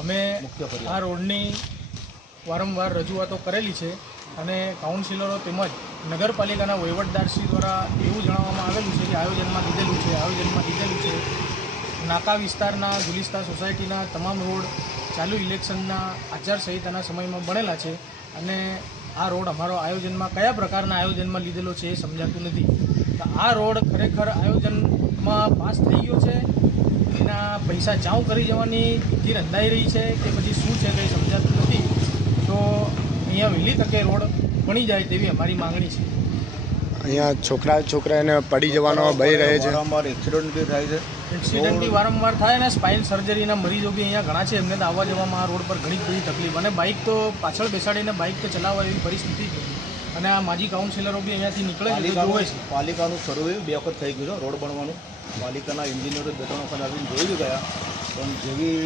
અમે આ રોડની વારંવાર રજૂઆતો કરેલી છે અને કાઉન્સિલરો તેમજ નગરપાલિકાના વહીવટદારશ્રી દ્વારા એવું જણાવવામાં આવેલું છે કે આયોજનમાં લીધેલું છે નાકા વિસ્તારના ગુલિસ્તા સોસાયટીના તમામ રોડ ચાલુ ઇલેક્શનના આચારસંહિતાના સમયમાં બનેલા છે અને આ રોડ અમારો આયોજનમાં કયા પ્રકારના આયોજનમાં લીધેલો છે એ સમજાતું નથી. તો આ રોડ ખરેખર આયોજનમાં પાસ થઈ ગયો છે, એના પૈસા ચાઉ કરી જવાની વિધિ રંધાઈ રહી છે કે પછી શું છે કંઈ સમજાતું નથી. તો અહીંયા વહેલી તકે રોડ બની જાય તેવી અમારી માંગણી છે. અહીંયા છોકરાને પડી જવાનો ભય રહે છે, વારંવાર એક્સિડન્ટ બી થાય છે. એક્સિડન્ટ બી વારંવાર થાય અને સ્પાઇન સર્જરીના મરીજો બી અહીંયા ઘણા છે. એમને તો આવવા જવામાં આ રોડ પર ઘણી બધી તકલીફ, અને બાઇક તો પાછળ બેસાડીને બાઇક તો ચલાવવા એવી પરિસ્થિતિ છે. અને આ માજી કાઉન્સિલરો બી અહીંયાથી નીકળે છે જોવે છે. પાલિકાનું સર્વે 2 વખત થઈ ગયું છે રોડ બનવાનું. પાલિકાના એન્જિનિયરો 2-3 વખત આવીને જોઈ ગયા, પણ જેવી